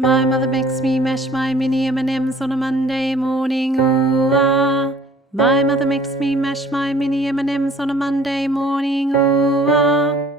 My mother makes me mash my mini M&ms on a Monday morning, ooh ah. My mother makes me mash my mini M&ms on a Monday morning, ooh ah.